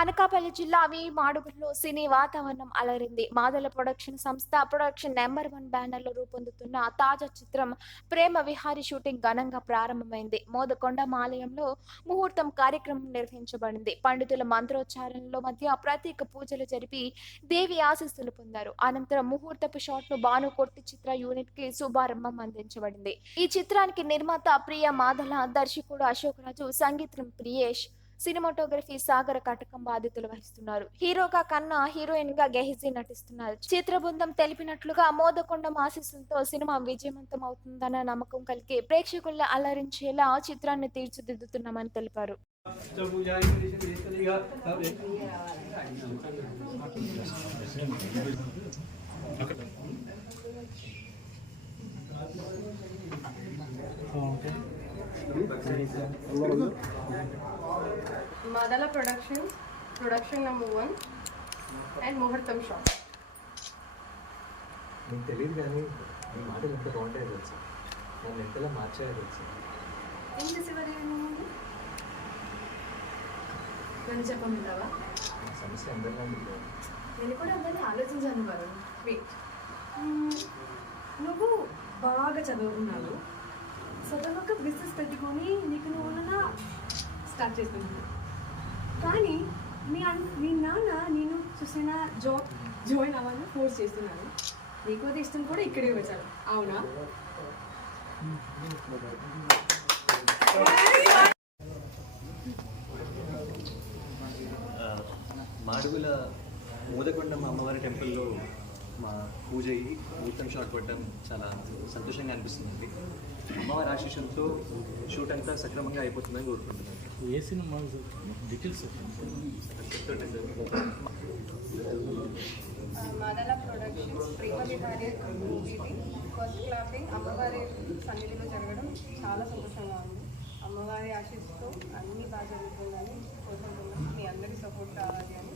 అనకాపల్లి జిల్లా వి మాడుగుల్లో సినీ వాతావరణం అలరింది. మాదల ప్రొడక్షన్ సంస్థ ప్రొడక్షన్ నెంబర్ వన్ బ్యానర్లో రూపొందుతున్న తాజా చిత్రం ప్రేమ విహారీ షూటింగ్ ఘనంగా ప్రారంభమైంది. మోదకొండ ఆలయంలో ముహూర్తం కార్యక్రమం నిర్వహించబడింది. పండితుల మంత్రోచ్చారణలో మధ్య ప్రత్యేక పూజలు జరిపి దేవి ఆశీస్సులు పొందారు. అనంతరం ముహూర్తపు షాట్ను భాను కొట్టి చిత్ర యూనిట్కి శుభారంభం అందించబడింది. ఈ చిత్రానికి నిర్మాత ప్రియ మాదల దర్శకుడు అశోక్ రాజు సంగీతం ప్రియేష్ సినిమాటోగ్రఫీ సాగర కటకం బాధ్యతలు వహిస్తున్నారు. హీరోగా కన్నా హీరోయిన్గా గెహిజీ నటిస్తున్నారు. చిత్ర బృందం తెలిపినట్లుగా మోదకొండం ఆశీస్సులతో సినిమా విజయవంతం అవుతుందన్న నమ్మకం కలిగి ప్రేక్షకుల్ని అలరించేలా చిత్రాన్ని తీర్చిదిద్దుతున్నామని తెలిపారు. जब Madala productions production number one and ముహూర్తం షాప్ నీకు తెలియదు కానీ నీ మాటలు ఎంత బాగుంటాయో తెలుసు. నన్ను ఎంతలా మార్చాయో తెలుసు. ఏం చేసేవారు నన్ను చెప్పమంటావా సమస్య అందరిలా నేను కూడా అందరినీ ఆలోచించాను వారు వెయిట్ నువ్వు బాగా చదువుకున్నాను సడన్ ఒక బిజినెస్ పెట్టుకొని నీకు నువ్వు స్టార్ట్ చేస్తున్నావు కానీ మీ అన్ మీ నాన్న నేను చూసిన జాబ్ జాయిన్ అవ్వాలని ఫోర్స్ చేస్తున్నాను నీకు అది ఇష్టం కూడా ఇక్కడే వచ్చాడు. అవునా? మాడుగుల మా అమ్మవారి టెంపుల్లో మా పూజ అయ్యి మొత్తం షాట్ పడడం చాలా సంతోషంగా అనిపిస్తుందండి. అమ్మవారి ఆశీస్సులతో షూట్ అంతా సక్రమంగా అయిపోతుందని కోరుకుంటున్నాను. ఏ cinema details Madala productions Prema Vihari మూవీది. ఫస్ట్ క్లాపింగ్ అమ్మవారి సన్నిధిలో జరగడం చాలా సంతోషంగా ఉంది. అమ్మవారి ఆశీస్సుతో అన్నీ బాగా జరుగుతుందని కోరుకుంటున్నాం మీ అందరి సపోర్ట్ కావాలి అని.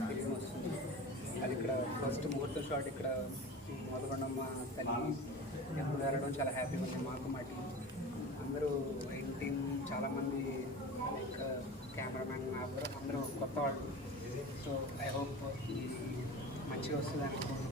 ఇక్కడ ఫస్ట్ ముహూర్త షాట్ ఇక్కడ మొదలకొండమ్మ తల్లి ఎప్పుడు జరగడం చాలా హ్యాపీగా ఉంది మాకు మా టీం అందరూ ఇన్ టీం చాలామంది లైక్ కెమెరామెన్ అందరూ అందరూ కొత్త వాళ్ళు సో ఐ హోప్ మంచిగా వస్తుంది అనుకుంటున్నాను